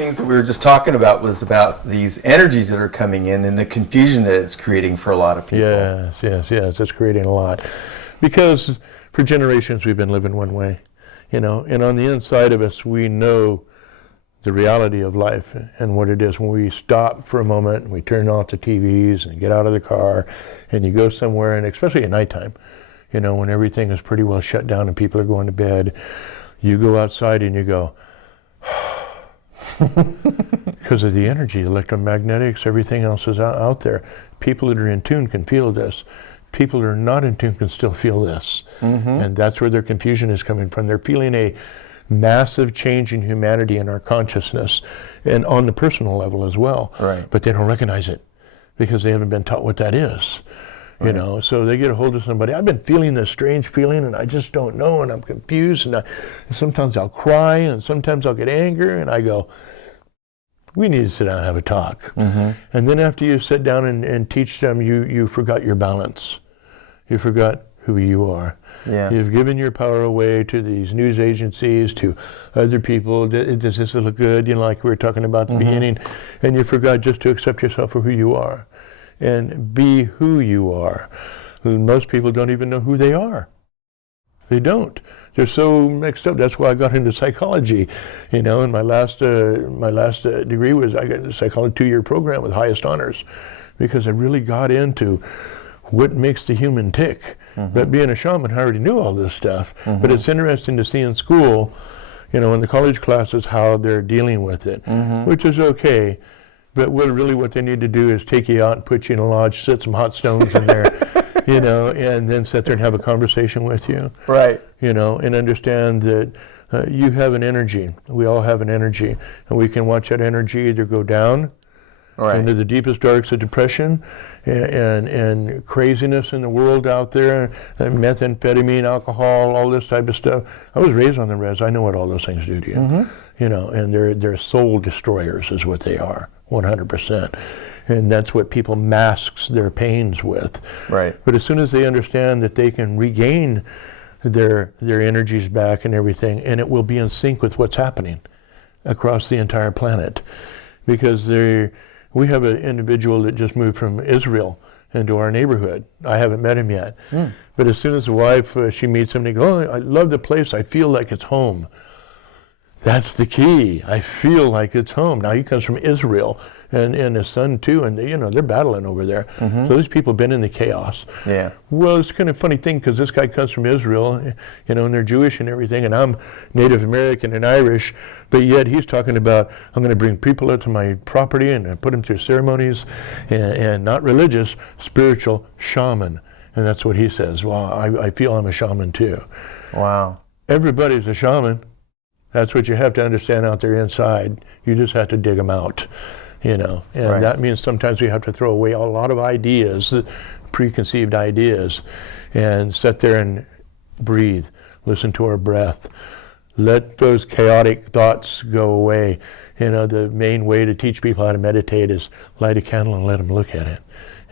things that we were just talking about was about these energies that are coming in and the confusion that it's creating for a lot of people. Yes. It's creating a lot. Because for generations we've been living one way, and on the inside of us we know the reality of life and what it is. When we stop for a moment and we turn off the TVs and get out of the car and you go somewhere, and especially at nighttime, when everything is pretty well shut down and people are going to bed, you go outside and you go, because of the energy, electromagnetics, everything else is out there. People that are in tune can feel this. People that are not in tune can still feel this. And that's where their confusion is coming from. They're feeling a massive change in humanity and our consciousness, and on the personal level as well. Right. But they don't recognize it because they haven't been taught what that is. Right. So they get a hold of somebody. I've been feeling this strange feeling and I just don't know, and I'm confused, and sometimes I'll cry and sometimes I'll get angry, and I go, we need to sit down and have a talk. And then after you sit down and teach them, you forgot your balance. You forgot who you are. Yeah. You've given your power away to these news agencies, to other people. Does this look good? Like we were talking about at the beginning. And you forgot just to accept yourself for who you are and be who you are. Most people don't even know who they are. They don't. They're so mixed up. That's why I got into psychology. And my last degree was, I got a psychology 2-year program with highest honors, because I really got into what makes the human tick. But being a shaman, I already knew all this stuff. But it's interesting to see in school, in the college classes, how they're dealing with it, which is okay. But what they need to do is take you out and put you in a lodge, sit some hot stones in there, and then sit there and have a conversation with you. Right. And understand that you have an energy. We all have an energy. And we can watch that energy either go down into the deepest darks of depression and craziness in the world out there, methamphetamine, alcohol, all this type of stuff. I was raised on the res. I know what all those things do to you. And they're soul destroyers is what they are, 100%. And that's what people masks their pains with. Right. But as soon as they understand that they can regain their energies back and everything, and it will be in sync with what's happening across the entire planet. Because we have an individual that just moved from Israel into our neighborhood. I haven't met him yet. But as soon as the wife, she meets him, they go, oh, I love the place. I feel like it's home. That's the key. I feel like it's home. Now he comes from Israel, and his son too, and they're battling over there. So these people have been in the chaos. Yeah. Well, it's kind of a funny thing, because this guy comes from Israel, and they're Jewish and everything, and I'm Native American and Irish, but yet he's talking about, I'm going to bring people out to my property and put them through ceremonies, and not religious, spiritual shaman. And that's what he says. Well, I feel I'm a shaman too. Wow. Everybody's a shaman. That's what you have to understand out there inside. You just have to dig them out, and that means sometimes we have to throw away a lot of ideas, preconceived ideas, and sit there and breathe, listen to our breath, let those chaotic thoughts go away. The main way to teach people how to meditate is light a candle and let them look at it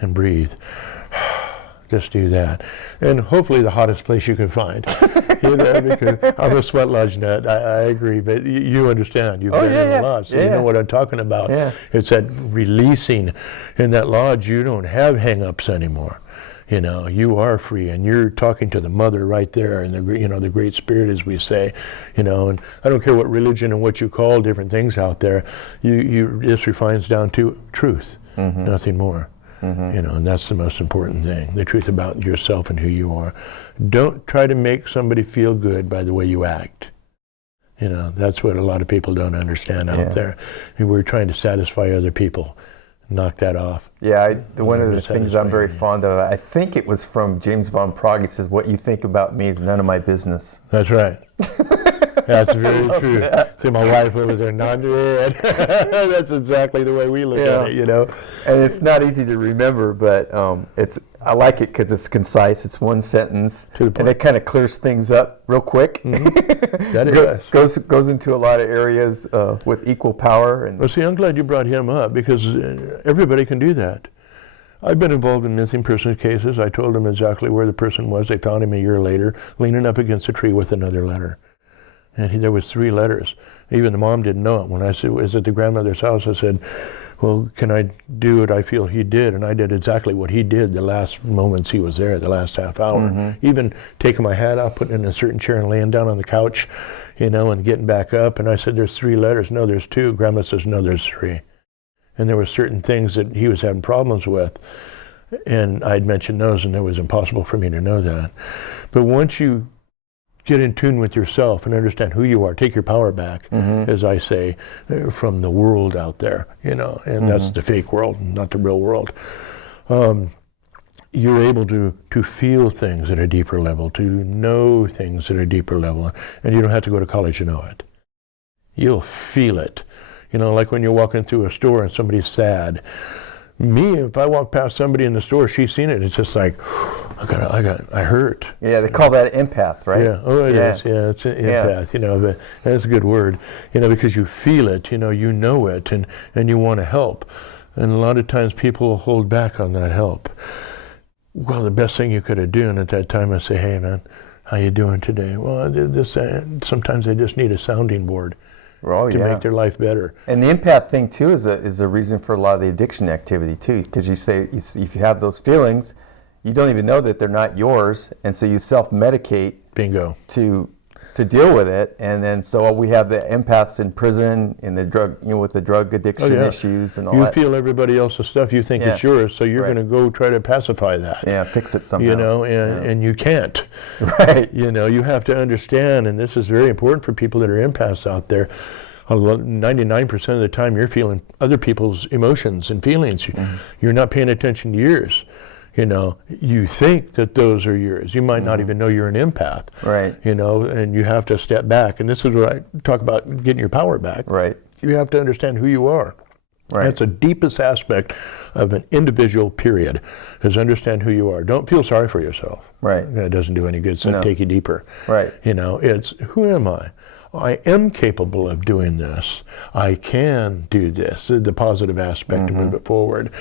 and breathe. Just do that. And hopefully the hottest place you can find. Because I'm a sweat lodge nut, I agree, but you understand. You've been in a lodge, so you know what I'm talking about. Yeah. It's that releasing. In that lodge, you don't have hang-ups anymore. You are free, and you're talking to the mother right there, and the great spirit, as we say, and I don't care what religion and what you call different things out there, this refines down to truth, nothing more. And that's the most important thing, the truth about yourself and who you are. Don't try to make somebody feel good by the way you act. That's what a lot of people don't understand out there. We're trying to satisfy other people. Knock that off. Yeah, one of the things I'm very fond of, I think it was from James Von Prague, he says, what you think about me is none of my business. That's right. That's very true. See my wife over there nodding her head. That's exactly the way we look at it, And it's not easy to remember, but I like it because it's concise. It's one sentence, and it kind of clears things up real quick. That is goes into a lot of areas with equal power. Well, see, I'm glad you brought him up, because everybody can do that. I've been involved in missing persons cases. I told them exactly where the person was. They found him a year later, leaning up against a tree with another letter. And there was 3 letters. Even the mom didn't know it. When I was at the grandmother's house, I said, well, can I do what I feel he did? And I did exactly what he did the last moments he was there, the last half hour. Even taking my hat off, putting it in a certain chair and laying down on the couch, and getting back up. And I said, there's 3 letters. No, there's 2. Grandma says, no, there's 3. And there were certain things that he was having problems with. And I'd mentioned those, and it was impossible for me to know that. But once you get in tune with yourself and understand who you are, take your power back, as I say, from the world out there, and that's the fake world, not the real world. You're able to feel things at a deeper level, to know things at a deeper level, and you don't have to go to college to know it. You'll feel it. Like when you're walking through a store and somebody's sad. Me, if I walk past somebody in the store, she's seen it. It's just like, I hurt. Yeah, they call that empath, right? Yeah. Oh, it is. Yeah, it's an empath. But that's a good word. Because you feel it. You know it, and you want to help. And a lot of times people will hold back on that help. Well, the best thing you could have done at that time is say, hey, man, how you doing today? Well, I did this. Sometimes they just need a sounding board. To make their life better. And the empath thing too is the reason for a lot of the addiction activity too, because you say if you have those feelings, you don't even know that they're not yours, and so you self-medicate. Bingo. To deal with it, and then so we have the empaths in prison, in the drug, with the drug addiction issues and all that. You feel everybody else's stuff, you think it's yours, so you're going to go try to pacify that. Yeah, fix it somehow. And you can't. Right. You have to understand, and this is very important for people that are empaths out there. 99% of the time, you're feeling other people's emotions and feelings. You're not paying attention to yours. You think that those are yours. You might not even know you're an empath. Right. And you have to step back. And this is what I talk about, getting your power back. Right. You have to understand who you are. Right. That's the deepest aspect of an individual, period, is understand who you are. Don't feel sorry for yourself. Right. That doesn't do any good, so take you deeper. Right. It's, who am I? I am capable of doing this. I can do this, the positive aspect to move it forward.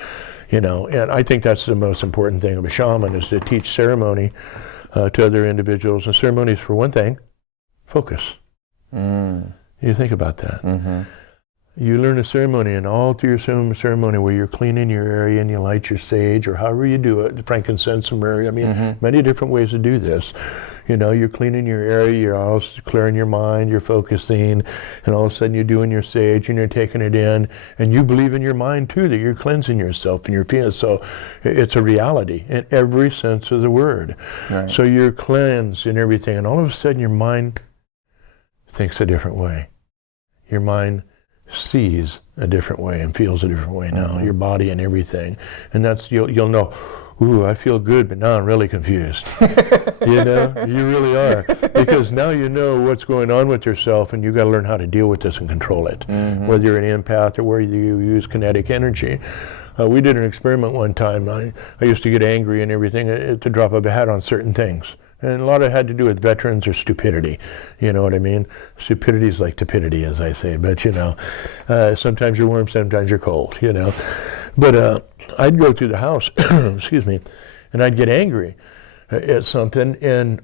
And I think that's the most important thing of a shaman, is to teach ceremony to other individuals. And ceremonies, for one thing, focus. You think about that. You learn a ceremony, and all through your ceremony where you're cleaning your area and you light your sage, or however you do it, the frankincense and myrrh, many different ways to do this. You're cleaning your area, you're also clearing your mind, you're focusing, and all of a sudden you're doing your sage and you're taking it in, and you believe in your mind too that you're cleansing yourself and you're feeling. So it's a reality in every sense of the word. Right. So you're cleansed and everything, and all of a sudden your mind thinks a different way. Your mind sees a different way and feels a different way now, your body and everything. And that's, you'll know, ooh, I feel good, but now I'm really confused. You really are. Because now you know what's going on with yourself, and you got to learn how to deal with this and control it. Whether you're an empath or whether you use kinetic energy. We did an experiment one time. I used to get angry and everything at the drop of a hat on certain things. And a lot of it had to do with veterans or stupidity. You know what I mean? Stupidity is like tepidity, as I say. But, sometimes you're warm, sometimes you're cold, But I'd go through the house, excuse me, and I'd get angry at something, and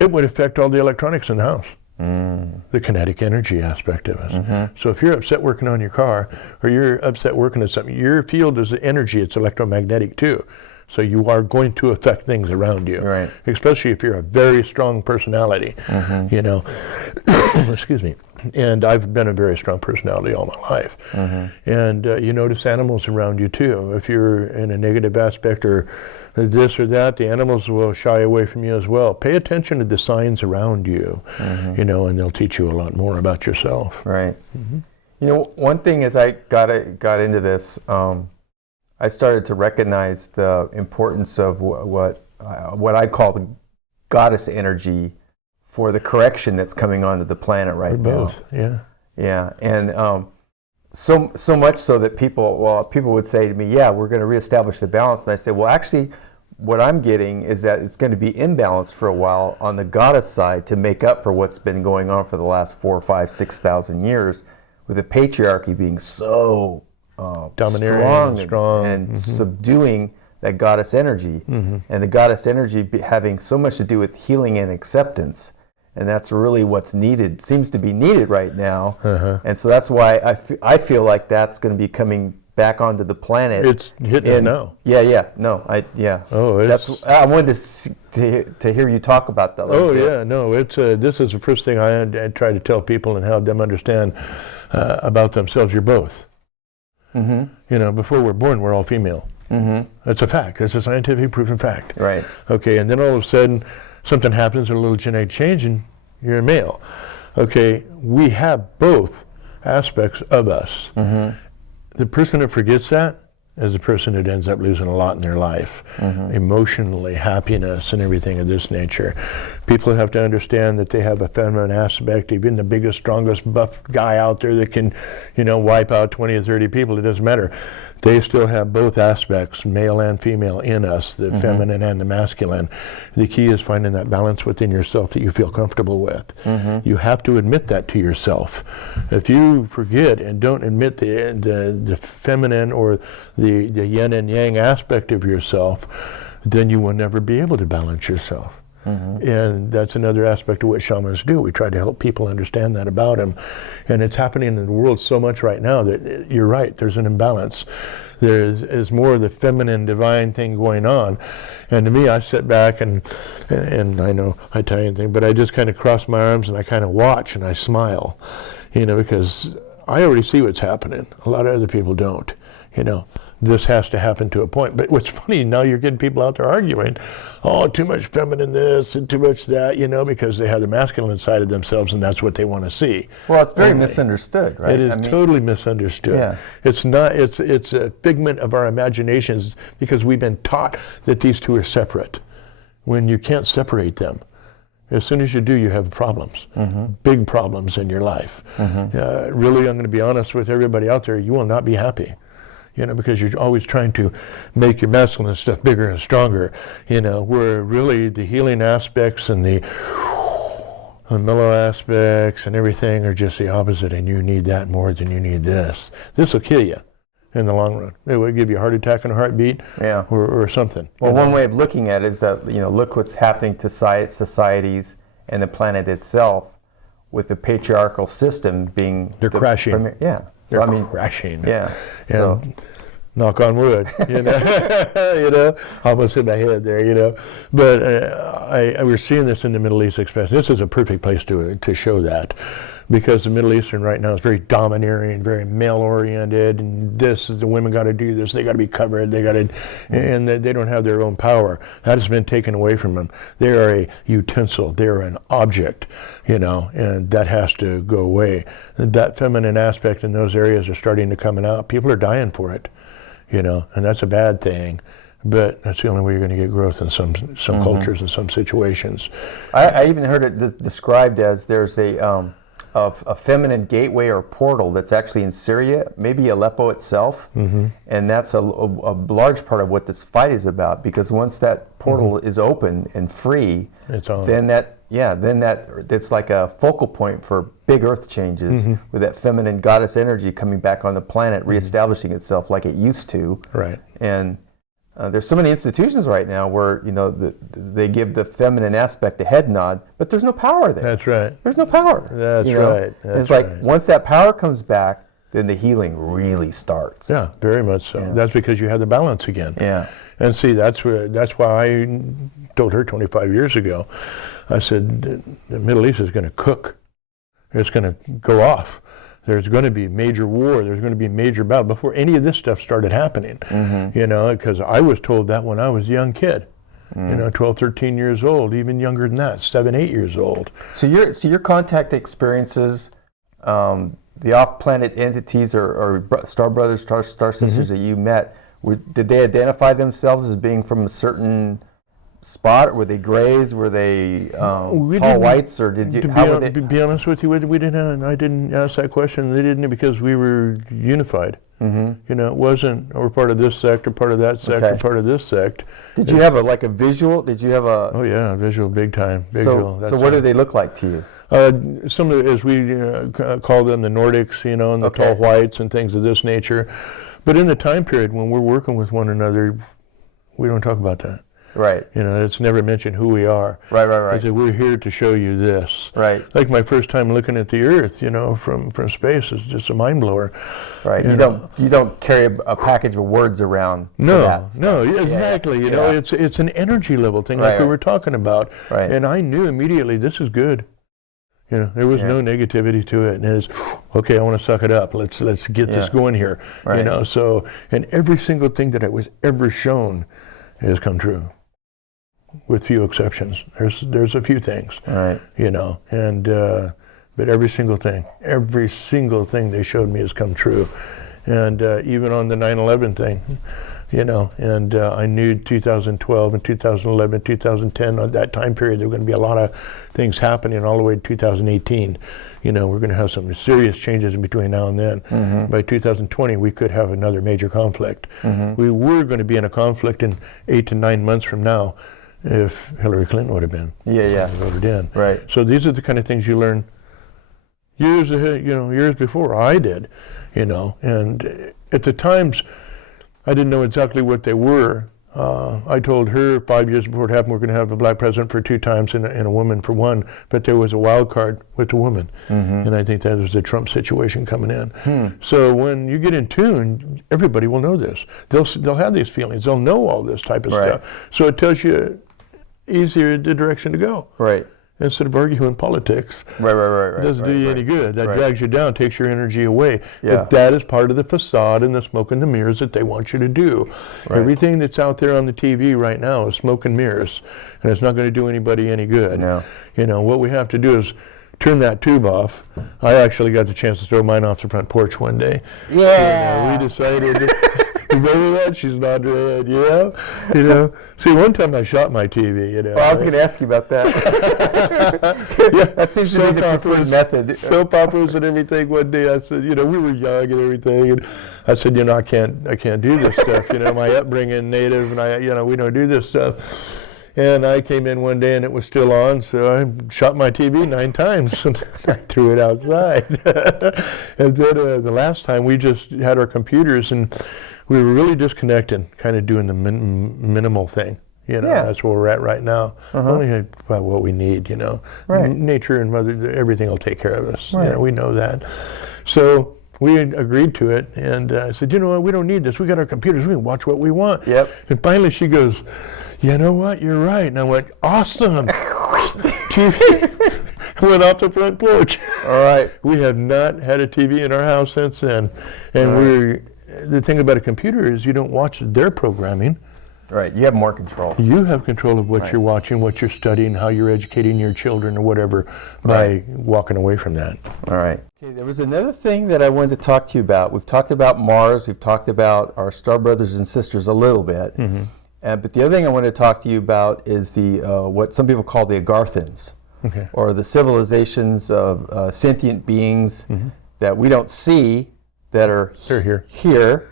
it would affect all the electronics in the house. The kinetic energy aspect of us. So if you're upset working on your car, or you're upset working at something, your field is energy, it's electromagnetic too. So you are going to affect things around you, right. Especially if you're a very strong personality, excuse me. And I've been a very strong personality all my life. And you notice animals around you too. If you're in a negative aspect or this or that, the animals will shy away from you as well. Pay attention to the signs around you, and they'll teach you a lot more about yourself. Right. One thing as I got into this, I started to recognize the importance of what I call the goddess energy for the correction that's coming onto the planet right now. Both, yeah, and so much so that people would say to me, "Yeah, we're going to reestablish the balance," and I say, "Well, actually, what I'm getting is that it's going to be imbalanced for a while on the goddess side to make up for what's been going on for the last 4,000, 5,000, 6,000 years, with the patriarchy being so." Domineering, strong and subduing that goddess energy, and the goddess energy having so much to do with healing and acceptance, and that's really what's needed, seems to be needed right now. Uh-huh. And so that's why I feel like that's going to be coming back onto the planet. It's hitting it now. Oh, I wanted to hear you talk about that. It's this is the first thing I try to tell people and have them understand about themselves. You're both. Mm-hmm. Before we're born, we're all female. Mm-hmm. That's a fact. It's a scientific proven fact. Right. Okay, and then all of a sudden, something happens, a little genetic change, and you're a male. Okay, we have both aspects of us. Mm-hmm. The person that forgets that is the person that ends up losing a lot in their life, emotionally, happiness, and everything of this nature. People have to understand that they have a feminine aspect. Even the biggest, strongest, buff guy out there that can, wipe out 20 or 30 people, it doesn't matter. They still have both aspects, male and female, in us, the feminine and the masculine. The key is finding that balance within yourself that you feel comfortable with. You have to admit that to yourself. If you forget and don't admit the feminine or the yin and yang aspect of yourself, then you will never be able to balance yourself. And that's another aspect of what shamans do. We try to help people understand that about them. And it's happening in the world so much right now that you're right, there's an imbalance. There's more of the feminine divine thing going on. And to me, I sit back and I know Italian thing, but I just kind of cross my arms and I kind of watch and I smile, because I already see what's happening. A lot of other people don't, This has to happen to a point. But what's funny, now you're getting people out there arguing, too much feminine this and too much that, because they have the masculine side of themselves and that's what they want to see. Well, it's very misunderstood, right? It is totally misunderstood. Yeah. It's not, it's a figment of our imaginations because we've been taught that these two are separate when you can't separate them. As soon as you do, you have problems, big problems in your life. Really, I'm going to be honest with everybody out there, you will not be happy. Because you're always trying to make your masculine stuff bigger and stronger, where really the healing aspects and the mellow aspects and everything are just the opposite, and you need that more than you need this. This will kill you in the long run. It will give you a heart attack and a heartbeat or something. Well, one way of looking at it is that, look what's happening to societies and the planet itself with the patriarchal system being... They're crashing. They're crashing. Yeah. So, knock on wood, almost in my head there, But we're seeing this in the Middle East especially. This is a perfect place to show that, because the Middle Eastern right now is very domineering, very male-oriented, and the women got to do this, they got to be covered, and they don't have their own power. That has been taken away from them. They are a utensil, they are an object, and that has to go away. That feminine aspect in those areas are starting to come out. People are dying for it, and that's a bad thing. But that's the only way you're going to get growth in some cultures and some situations. I even heard it described as there's a feminine gateway or portal that's actually in Syria, maybe Aleppo itself, and that's a large part of what this fight is about. Because once that portal is open and free, it's on. Then it's like a focal point for big earth changes with that feminine goddess energy coming back on the planet, reestablishing itself like it used to. Right. And there's so many institutions right now where they give the feminine aspect a head nod, but there's no power there. That's right. There's no power. That's right. It's like once that power comes back, then the healing really starts. Yeah, very much so. Yeah. That's because you have the balance again. Yeah. And see, that's why I told her 25 years ago. I said the Middle East is going to cook. It's going to go off. There's going to be major war, there's going to be major battle before any of this stuff started happening, because I was told that when I was a young kid, 12, 13 years old, even younger than that, 7, 8 years old. So your contact experiences, the off-planet entities or star brothers, star sisters that you met, did they identify themselves as being from a certain spot? Or were they grays? Were they tall whites? Or did you? To be honest with you, we didn't. I didn't ask that question. They didn't, because we were unified. It wasn't we're part of this sect or part of that sect or part of this sect. Did you have a visual? Did you have a? Oh yeah, visual, big time. Visual. So what did they look like to you? Some of, as we call them, the Nordics, and the tall whites and things of this nature. But in the time period when we're working with one another, we don't talk about that. Right. You know, it's never mentioned who we are. Right. I said, we're here to show you this. Right. Like my first time looking at the Earth, you know, from space is just a mind blower. Right. You don't carry a package of words around. No, exactly. You know, it's an energy level thing, like we were talking about. Right. And I knew immediately this is good. You know, there was no negativity to it, and it's okay. I want to suck it up. Let's get this going here. Right. You know, so and every single thing that I was ever shown has come true, with few exceptions. There's a few things. Right. You know, and but every single thing they showed me has come true, and even on the 9/11 thing. You know, and I knew 2012 and 2011, 2010, on that time period, there were going to be a lot of things happening all the way to 2018. You know, we're going to have some serious changes in between now and then. Mm-hmm. By 2020, we could have another major conflict. Mm-hmm. We were going to be in a conflict in 8 to 9 months from now if Hillary Clinton would have been voted in. Right. So these are the kind of things you learn years ahead, you know, years before I did, you know, and at the times, I didn't know exactly what they were. I told her 5 years before it happened, we're going to have a black president for 2 times and a woman for 1, but there was a wild card with the woman. Mm-hmm. And I think that was the Trump situation coming in. So when you get in tune, everybody will know this. They'll have these feelings. They'll know all this type of stuff. So it tells you easier the direction to go. Right. Instead of arguing politics. Right. It doesn't do you any good. That drags you down, takes your energy away. Yeah. But that is part of the facade and the smoke and the mirrors that they want you to do. Right. Everything that's out there on the TV right now is smoke and mirrors, and it's not going to do anybody any good. No. You know, what we have to do is turn that tube off. I actually got the chance to throw mine off the front porch one day. Yeah. We decided... Remember that? She's not red, you know? See, one time I shot my TV, you know. Well, I was going to ask you about that. That seems to be the preferred method. Soap operas and everything. One day I said, you know, we were young and everything, and I said, you know, I can't do this stuff. You know, my upbringing, Native, and we don't do this stuff. And I came in one day and it was still on, so I shot my TV 9 times and I threw it outside. And then the last time we just had our computers and we were really disconnected, kind of doing the minimal thing. You know, that's where we're at right now. Only about what we need, you know. Right. Nature and Mother, everything will take care of us. Right. You know, we know that. So we agreed to it, and I said, you know what, we don't need this. We got our computers. We can watch what we want. Yep. And finally she goes, you know what, you're right. And I went, awesome. TV went off the front porch. All right. We have not had a TV in our house since then. And the thing about a computer is you don't watch their programming. Right, you have more control. You have control of what you're watching, what you're studying, how you're educating your children or whatever by walking away from that. All right. Okay, there was another thing that I wanted to talk to you about. We've talked about Mars, we've talked about our star brothers and sisters a little bit. Mm-hmm. But the other thing I want to talk to you about is the what some people call the Agarthans, or the civilizations of sentient beings that we don't see that are here.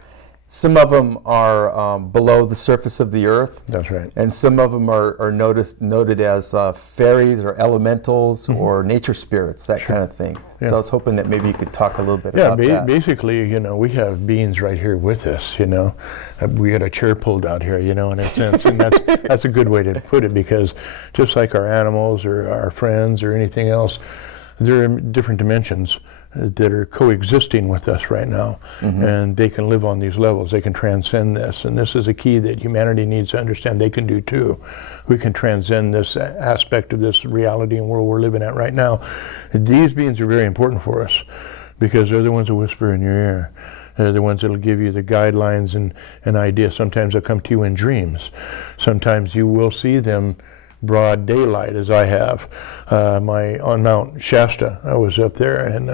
Some of them are below the surface of the earth. That's right. And some of them are noted as fairies or elementals or nature spirits, that kind of thing. Yeah. So I was hoping that maybe you could talk a little bit about that. Basically, you know, we have beings right here with us, you know. We had a chair pulled out here, you know, in a sense. And that's a good way to put it, because just like our animals or our friends or anything else, they're in different dimensions that are coexisting with us right now, and they can live on these levels. They can transcend this, and this is a key that humanity needs to understand they can do too. We can transcend this aspect of this reality and world we're living at right now. These beings are very important for us because they're the ones that whisper in your ear. They're the ones that will give you the guidelines and ideas. Sometimes they'll come to you in dreams. Sometimes you will see them broad daylight, as I have. On Mount Shasta, I was up there, and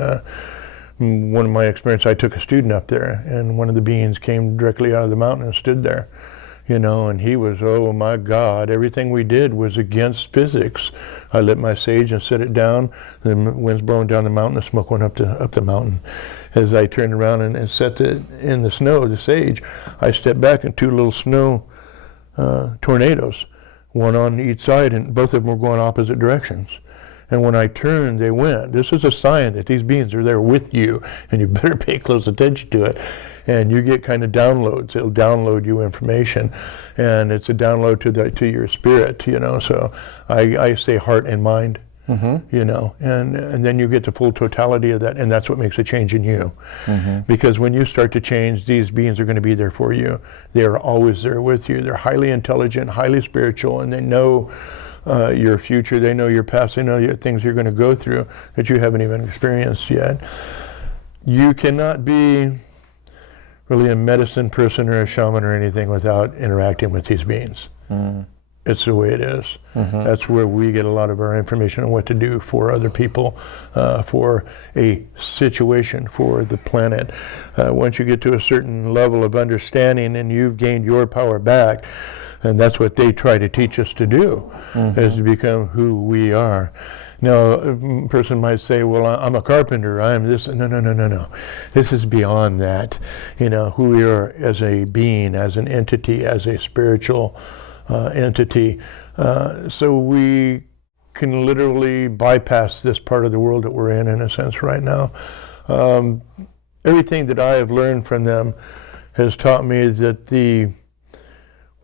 one of my experience, I took a student up there, and one of the beings came directly out of the mountain and stood there, you know, and he was, oh my God, everything we did was against physics. I lit my sage and set it down, the wind's blowing down the mountain, the smoke went up the mountain. As I turned around and set it in the snow, the sage, I stepped back and 2 little snow tornadoes, one on each side, and both of them were going opposite directions. And when I turned, they went. This is a sign that these beings are there with you, and you better pay close attention to it. And you get kind of downloads. It'll download you information, and it's a download to your spirit, So I say heart and mind, and then you get the full totality of that, and that's what makes a change in you. Because when you start to change, these beings are going to be there for you. They are always there with you. They're highly intelligent, highly spiritual, and they know your future. They know your past. They know things you're going to go through that you haven't even experienced yet. You cannot be really a medicine person or a shaman or anything without interacting with these beings. It's the way it is. That's where we get a lot of our information on what to do for other people, for a situation, for the planet. Once you get to a certain level of understanding and you've gained your power back, and that's what they try to teach us to do, is to become who we are. Now, a person might say, well, I'm a carpenter, I'm this. No. This is beyond that. Who we are as a being, as an entity, as a spiritual entity. So we can literally bypass this part of the world that we're in a sense, right now. Everything that I have learned from them has taught me that the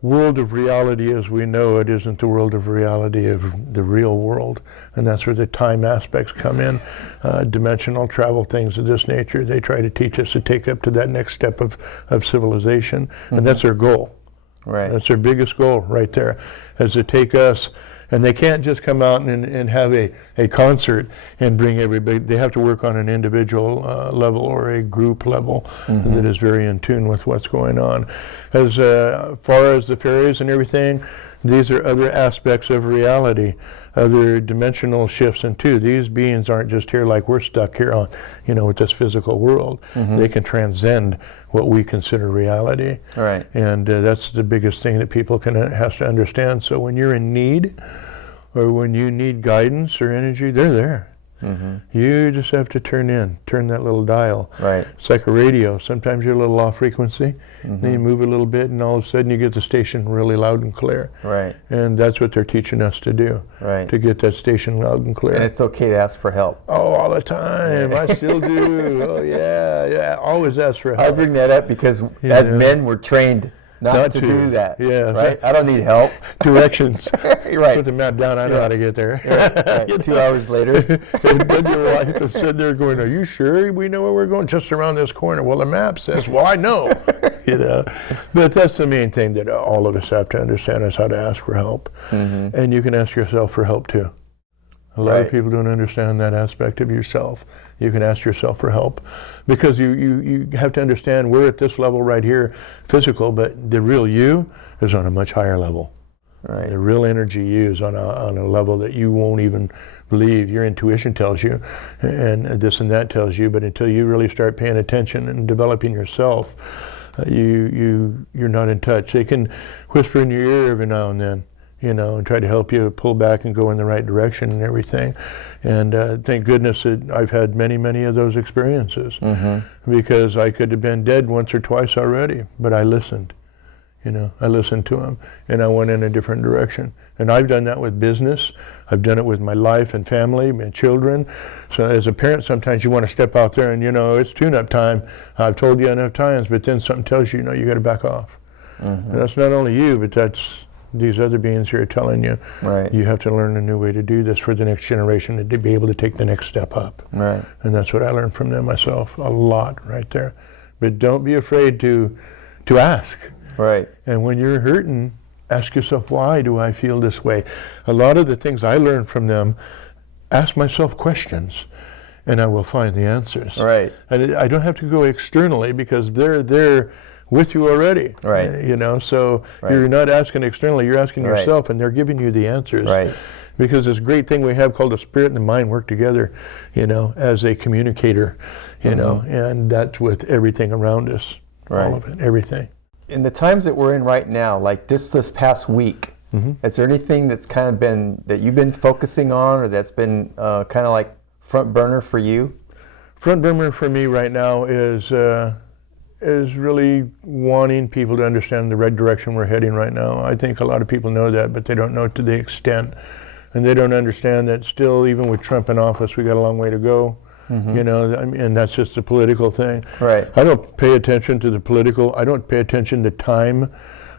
world of reality as we know it isn't the world of reality of the real world, and that's where the time aspects come in. Dimensional travel, things of this nature, they try to teach us to take up to that next step of civilization, and that's their goal. Right. That's their biggest goal right there, is to take us. And they can't just come out and have a concert and bring everybody. They have to work on an individual level or a group level that is very in tune with what's going on. As far as the fairies and everything, these are other aspects of reality, other dimensional shifts into. These beings aren't just here like we're stuck here on, with this physical world. They can transcend what we consider reality. Right. And that's the biggest thing that people has to understand. So when you're in need, or when you need guidance or energy, they're there. You just have to turn that little dial. Right. It's like a radio. Sometimes you're a little off frequency, then you move a little bit, and all of a sudden you get the station really loud and clear. Right. And that's what they're teaching us to do. Right. To get that station loud and clear. And it's okay to ask for help. Oh, all the time. I still do. Oh, yeah. Always ask for help. I bring that up because as men, we're trained not to do that. Yeah. Right? I don't need help. Directions. Right. Put the map down. I know how to get there. Right. 2 hours later. And then your wife is sitting there going, are you sure we know where we're going? Just around this corner. Well, the map says, well, I know. But that's the main thing that all of us have to understand, is how to ask for help. And you can ask yourself for help too. A lot of people don't understand that aspect of yourself. You can ask yourself for help, because you have to understand we're at this level right here, physical, but the real you is on a much higher level. Right. The real energy you is on a level that you won't even believe. Your intuition tells you, and this and that tells you, but until you really start paying attention and developing yourself, you're not in touch. They can whisper in your ear every now and then, and try to help you pull back and go in the right direction and everything. And thank goodness that I've had many, many of those experiences, because I could have been dead once or twice already, but I listened. I listened to them, and I went in a different direction. And I've done that with business. I've done it with my life and family, my children. So as a parent, sometimes you want to step out there and, it's tune-up time. I've told you enough times, but then something tells you, you got to back off. And that's not only you, but that's these other beings here are telling you, you have to learn a new way to do this for the next generation to be able to take the next step up. Right. And that's what I learned from them myself, a lot right there. But don't be afraid to ask. Right. And when you're hurting, ask yourself, why do I feel this way? A lot of the things I learned from them, ask myself questions, and I will find the answers. Right. And I don't have to go externally, because they're there with you already. Right. So you're not asking externally, you're asking yourself, and they're giving you the answers. Right. Because this great thing we have called the spirit and the mind work together, as a communicator, and that's with everything around us. Right. All of it, everything. In the times that we're in right now, like just this past week, is there anything that's kind of been, that you've been focusing on, or that's been kind of like front burner for you? Front burner for me right now is really wanting people to understand the right direction we're heading right now. I think a lot of people know that, but they don't know to the extent and they don't understand that still, even with Trump in office, we got a long way to go. You know, I mean, and that's just a political thing. Right. I don't pay attention to the political. I don't pay attention to time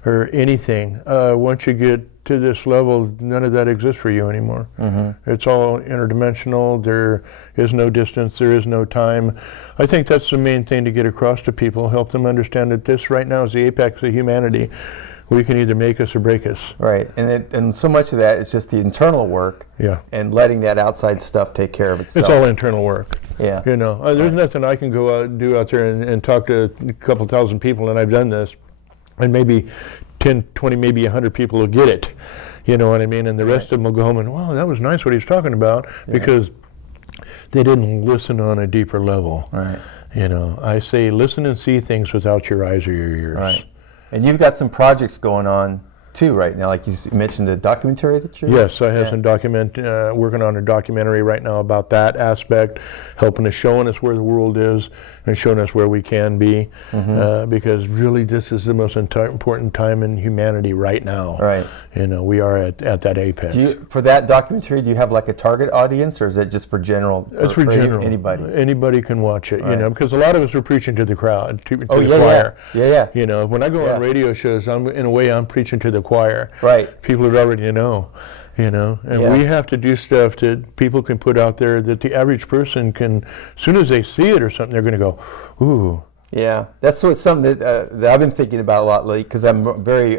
or anything. Once you get to this level, none of that exists for you anymore. It's all interdimensional. There is no distance. There is no time. I think that's the main thing to get across to people, help them understand that this right now is the apex of humanity. We can either make us or break us. Right, and so much of that is just the internal work. Yeah. And letting that outside stuff take care of itself. It's all internal work. Yeah. You know, there's nothing I can go out and do out there and talk to a couple thousand people, and I've done this, and maybe 10, 20, maybe 100 people will get it. You know what I mean? And the rest of them will go home and, wow, that was nice what he's talking about, because they didn't listen on a deeper level. Right. You know, I say listen and see things without your eyes or your ears. Right. And you've got some projects going on too right now, like you mentioned the documentary that you're Yes, I have some working on a documentary right now about that aspect, helping us, showing us where the world is and showing us where we can be, because really this is the most important time in humanity right now. Right. You know, we are at that apex. For that documentary, do you have like a target audience, or is it just for general? It's for general. Anybody. Anybody can watch it, you know, because a lot of us are preaching to the crowd, to the yeah, choir. Yeah. You know, when I go on radio shows, in a way, I'm preaching to the choir. Right. People that already know, you know, and we have to do stuff that people can put out there that the average person can, as soon as they see it or something, they're going to go, ooh. Yeah, that's something that I've been thinking about a lot lately, because I'm very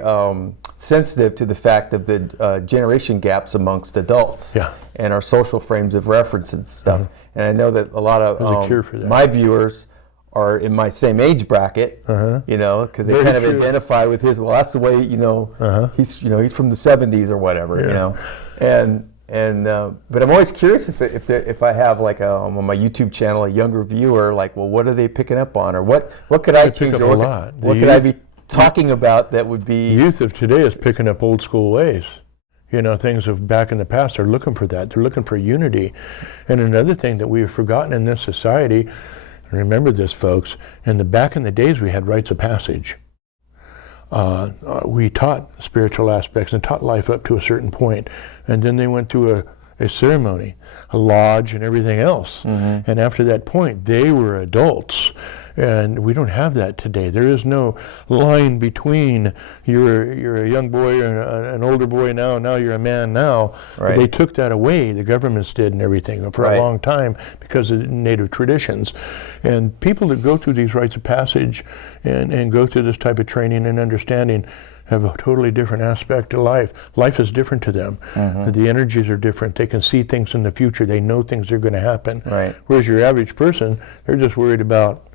sensitive to the fact of the generation gaps amongst adults and our social frames of reference and stuff. And I know that a lot of my viewers are in my same age bracket, you know, because they kind of identify with his. Well, that's the way, you know, he's from the '70s or whatever, you know, but I'm always curious if I have like on my YouTube channel a younger viewer, like, well, what are they picking up on, or what could I change, or what could I be talking about that would be? The youth of today is picking up old school ways. You know, things of back in the past, they're looking for that. They're looking for unity. And another thing that we've forgotten in this society. Remember this, folks, back in the days we had rites of passage. We taught spiritual aspects and taught life up to a certain point, and then they went through a ceremony, a lodge and everything else. And after that point, they were adults. And we don't have that today. There is no line between you're a young boy or an older boy now you're a man now. Right. They took that away, the governments did and everything, for a long time because of native traditions. And people that go through these rites of passage and go through this type of training and understanding have a totally different aspect to life. Life is different to them. The energies are different. They can see things in the future. They know things are going to happen. Right. Whereas your average person, they're just worried about,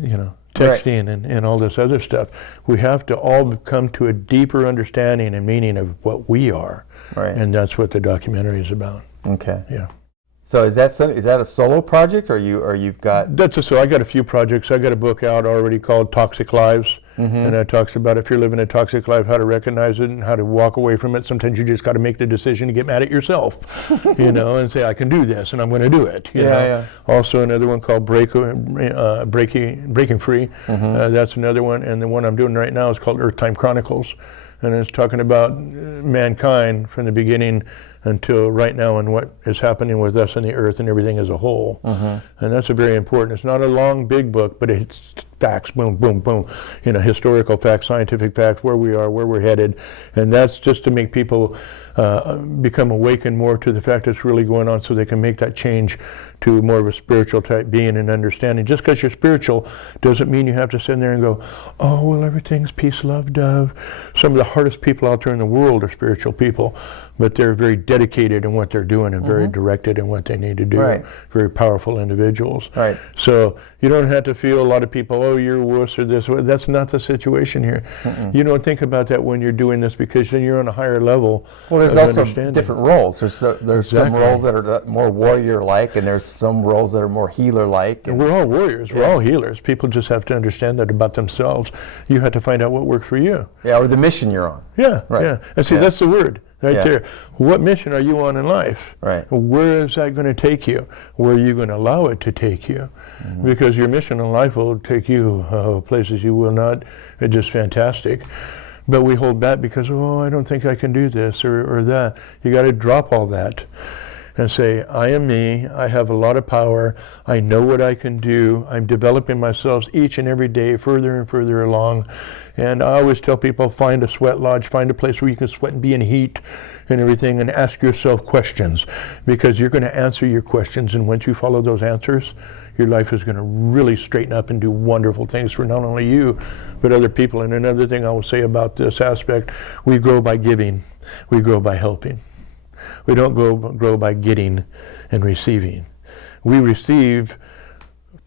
you know, texting and all this other stuff. We have to all come to a deeper understanding and meaning of what we are. Right. And that's what the documentary is about. Okay. Yeah. So is that a solo project, or you've got? I got a few projects. I got a book out already called Toxic Lives, and that talks about if you're living a toxic life, how to recognize it and how to walk away from it. Sometimes you just got to make the decision to get mad at yourself, you know, and say, I can do this, and I'm going to do it. You know? Also another one called Breaking Free. That's another one, and the one I'm doing right now is called Earth Time Chronicles, and it's talking about mankind from the beginning until right now and what is happening with us and the earth and everything as a whole. And that's a very important. It's not a long, big book, but it's facts, boom, boom, boom. You know, historical facts, scientific facts, where we are, where we're headed. And that's just to make people become awakened more to the fact that's really going on, so they can make that change to more of a spiritual type being and understanding. Just because you're spiritual doesn't mean you have to sit there and go, oh, well, everything's peace, love, dove. Some of the hardest people out there in the world are spiritual people, but they're very dedicated in what they're doing and very directed in what they need to do. Very powerful individuals. So you don't have to feel a lot of people, oh, you're wuss or this. That's not the situation here. You don't think about that when you're doing this, because then you're on a higher level. Well, there's also different roles. There's some roles that are more warrior-like, and there's some roles that are more healer-like. And we're all warriors. We're all healers. People just have to understand that about themselves. You have to find out what works for you. Yeah, or the mission you're on. And see, that's the word right there. What mission are you on in life? Where is that going to take you? Where are you going to allow it to take you? Because your mission in life will take you places you will not. It's just fantastic. But we hold back because, oh, I don't think I can do this or that. You got to drop all that and say, I am me, I have a lot of power, I know what I can do, I'm developing myself each and every day further and further along. And I always tell people, find a sweat lodge, find a place where you can sweat and be in heat and everything, and ask yourself questions, because you're going to answer your questions, and once you follow those answers, your life is going to really straighten up and do wonderful things for not only you, but other people. And another thing I will say about this aspect, we grow by giving, we grow by helping. We don't grow by getting and receiving. We receive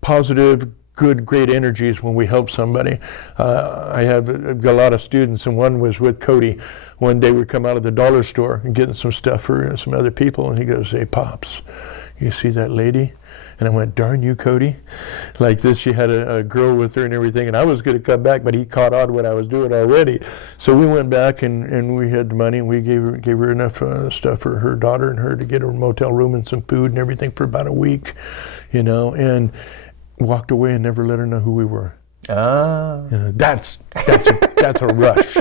positive, good, great energies when we help somebody. I've got a lot of students, and one was with Cody. One day we come out of the dollar store and getting some stuff for some other people, and he goes, hey, Pops, you see that lady? And I went, darn you, Cody. Like this, she had a girl with her and everything, and I was going to come back, but he caught on what I was doing already. So we went back, and we had the money, and we gave her enough stuff for her daughter and her to get her a motel room and some food and everything for about a week, and walked away and never let her know who we were. That's a rush.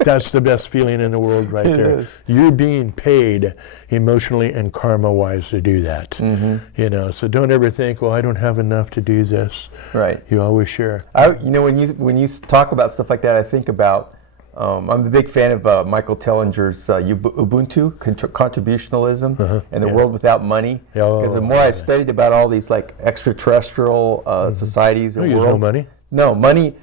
That's the best feeling in the world right there. You're being paid emotionally and karma-wise to do that. So don't ever think, well, I don't have enough to do this. Right. You always share. When you talk about stuff like that, I think about, I'm a big fan of Michael Tellinger's Ubuntu, contributionalism, and the world without money. Because the more I studied about all these like extraterrestrial societies and worlds. No money? No, money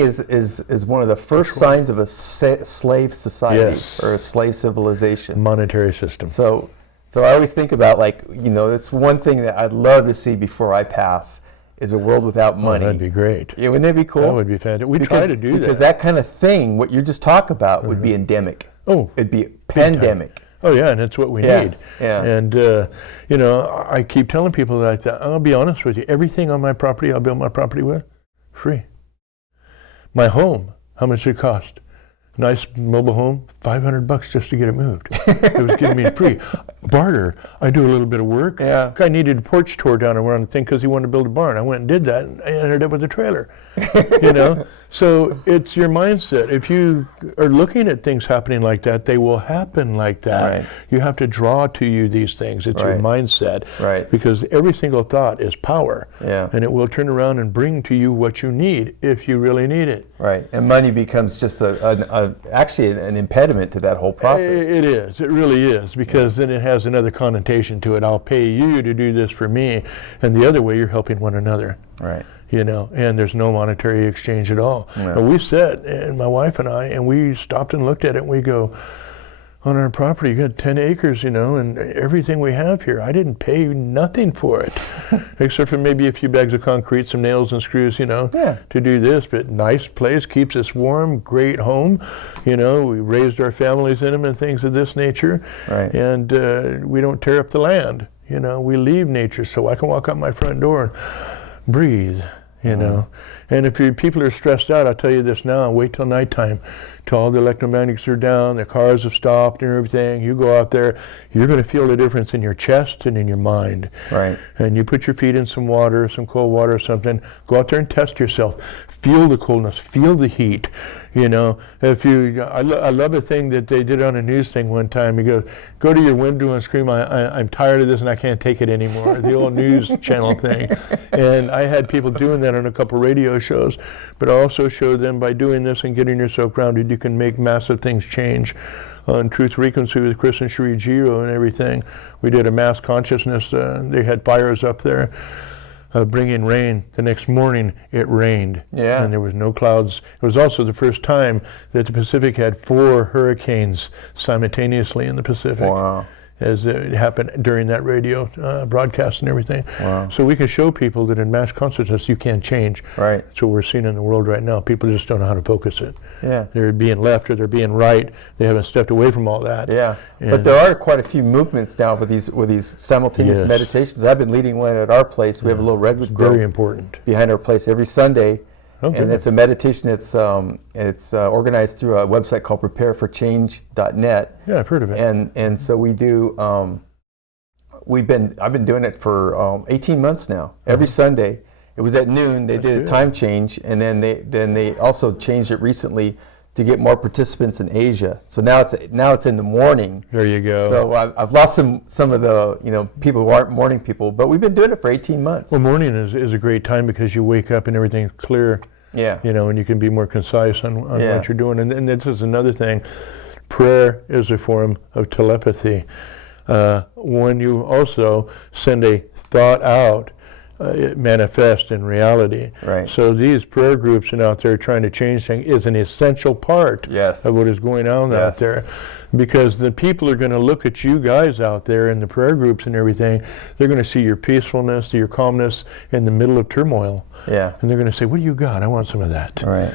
is one of the first signs of a slave society or a slave civilization. Monetary system. So I always think about, like, it's one thing that I'd love to see before I pass is a world without money. That'd be great. Yeah, wouldn't that be cool? That would be fantastic. We try to do that. Because that kind of thing, what you just talked about, would be endemic. Oh, it'd be pandemic. Oh yeah, and that's what we need. Yeah. And I keep telling people that I'll be honest with you. Everything on my property, I'll build my property with, free. My home, how much did it cost? Nice mobile home, $500 just to get it moved. It was giving me free. Barter, I do a little bit of work. Yeah. Guy needed a porch tore down around the thing because he wanted to build a barn. I went and did that, and I ended up with a trailer. So it's your mindset. If you are looking at things happening like that, they will happen like that. Right. You have to draw to you these things. It's your mindset. Right. Because every single thought is power. Yeah. And it will turn around and bring to you what you need if you really need it. Right. And money becomes just actually an impediment to that whole process. It is. It really is, because then it has another connotation to it. I'll pay you to do this for me, and the other way you're helping one another. Right. And there's no monetary exchange at all. Yeah. But we sat, and my wife and I, and we stopped and looked at it, and we go, on our property, you got 10 acres, and everything we have here, I didn't pay nothing for it, except for maybe a few bags of concrete, some nails and screws, to do this. But nice place, keeps us warm, great home. We raised our families in them and things of this nature. Right. And we don't tear up the land. We leave nature, so I can walk out my front door and breathe. And if people are stressed out, I'll tell you this now, wait till nighttime, till all the electromagnetics are down, the cars have stopped and everything. You go out there, you're going to feel the difference in your chest and in your mind. Right. And you put your feet in some water, some cold water or something, go out there and test yourself. Feel the coldness, feel the heat. I love a thing that they did on a news thing one time. You go to your window and scream, I'm tired of this and I can't take it anymore. The old news channel thing. And I had people doing that on a couple radio shows, but I also showed them by doing this and getting yourself grounded, you can make massive things change. On Truth Frequency with Chris and Sheree Giro and everything, we did a mass consciousness. They had fires up there. Bringing rain. The next morning it rained, and there was no clouds. It was also the first time that the Pacific had 4 hurricanes simultaneously in the Pacific. Wow. As it happened during that radio broadcast and everything. Wow. So we can show people that in mass consciousness you can't change. Right. So we're seeing in the world right now, people just don't know how to focus it. Yeah. They're being left or they're being right. They haven't stepped away from all that. Yeah. But there are quite a few movements now with these simultaneous meditations. I've been leading one at our place. We have a little redwood grove very important behind our place every Sunday. Okay. And it's a meditation. It's organized through a website called prepareforchange.net. Yeah, I've heard of it. And so we do. I've been doing it for 18 months now. Every Sunday, it was at noon. They did a time change, and then they also changed it recently to get more participants in Asia. So now it's in the morning. There you go. So I've lost some of the people who aren't morning people, but we've been doing it for 18 months. Well, morning is a great time because you wake up and everything's clear. Yeah. And you can be more concise on what you're doing. And this is another thing. Prayer is a form of telepathy. When you also send a thought out, it manifests in reality. Right. So these prayer groups and out there trying to change things is an essential part of what is going on out there. Because the people are going to look at you guys out there in the prayer groups and everything. They're going to see your peacefulness, your calmness in the middle of turmoil. Yeah. And they're going to say, what do you got? I want some of that. Right.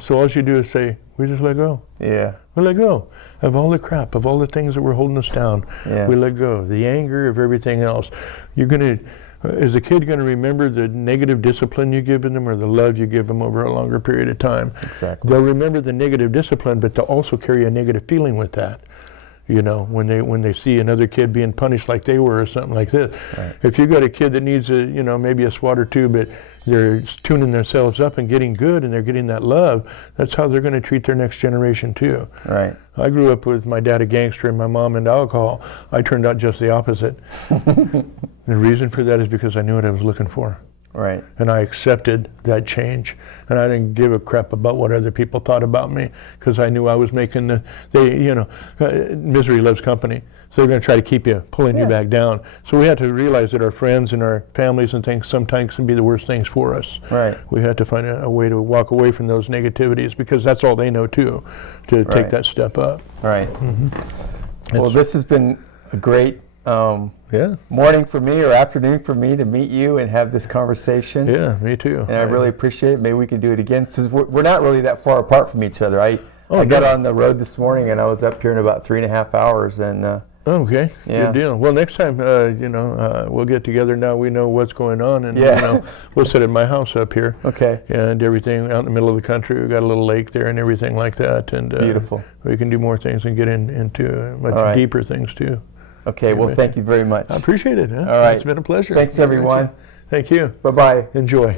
So all you do is say, we just let go. Yeah. We let go of all the crap, of all the things that were holding us down. Yeah. We let go of the anger, of everything else. You're going to, is a kid going to remember the negative discipline you give them or the love you give them over a longer period of time? Exactly. They'll remember the negative discipline, but they'll also carry a negative feeling with that. When they see another kid being punished like they were or something like this. Right. If you got a kid that needs maybe a SWAT or two, but they're tuning themselves up and getting good and they're getting that love, that's how they're going to treat their next generation too. Right. I grew up with my dad a gangster and my mom into alcohol. I turned out just the opposite. The reason for that is because I knew what I was looking for. Right. And I accepted that change. And I didn't give a crap about what other people thought about me because I knew I was making misery loves company. So they're going to try to keep you, pulling you back down. So we had to realize that our friends and our families and things sometimes can be the worst things for us. Right. We had to find a way to walk away from those negativities because that's all they know too, to take that step up. Right. Mm-hmm. Well, this has been a great morning for me or afternoon for me to meet you and have this conversation. Yeah, me too. And I really appreciate it. Maybe we can do it again since we're not really that far apart from each other. I got on the road this morning and I was up here in about 3.5 hours and okay, good deal. Well, next time, we'll get together. Now we know what's going on, and we'll sit at my house up here. Okay. And everything out in the middle of the country. We've got a little lake there and everything like that. And beautiful. We can do more things and get into much deeper things too. Okay. Well, thank you very much. I appreciate it. All right. It's been a pleasure. Thanks, everyone. Thank you. Bye-bye. Enjoy.